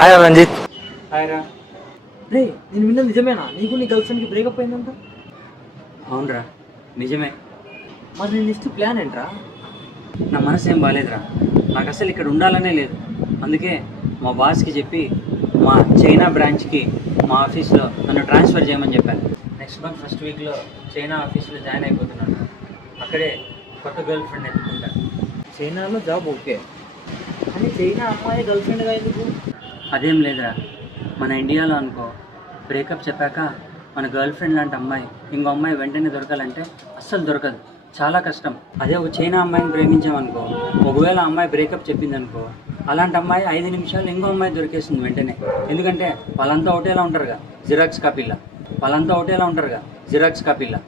Hi Ranjith. Hi రా. రే నేను విన్నది నిజమేనా? నీకు నీ గర్ల్ ఫ్రెండ్కి బ్రేకప్ అయిందంట. అవునరా, నిజమే. మరి నీ నెక్స్ట్ ప్లాన్ ఏంట్రా? నా మనసు ఏం బాగాలేదురా. నాకు అసలు ఇక్కడ ఉండాలనే లేదు. అందుకే మా బాస్కి చెప్పి మా చైనా బ్రాంచ్కి మా ఆఫీస్లో నన్ను ట్రాన్స్ఫర్ చేయమని చెప్పాను. నెక్స్ట్ మంత్ ఫస్ట్ వీక్లో చైనా ఆఫీస్లో జాయిన్ అయిపోతున్నాను. అక్కడే కొత్త గర్ల్ ఫ్రెండ్ ఎత్తుకుంటాను. చైనాలో జాబ్ ఓకే, కానీ చైనా అమ్మాయి గర్ల్ ఫ్రెండ్గా ఎందుకు? అదేం లేదురా, మన ఇండియాలో అనుకో బ్రేకప్ చెప్పాక మన గర్ల్ ఫ్రెండ్ లాంటి అమ్మాయి ఇంకో అమ్మాయి వెంటనే దొరకాలంటే అస్సలు దొరకదు, చాలా కష్టం. అదే ఒక చైనా అమ్మాయిని ప్రేమించామనుకో, ఒకవేళ ఆ అమ్మాయి బ్రేకప్ చెప్పిందనుకో, అలాంటి అమ్మాయి 5 నిమిషాలు ఇంకో అమ్మాయి దొరికేస్తుంది వెంటనే. ఎందుకంటే వాళ్ళంతా ఒకటేలా ఉంటారుగా, జిరాక్స్ కాపీలా. వాళ్ళంతా ఒకటేలా ఉంటారుగా, జిరాక్స్ కాపీలా.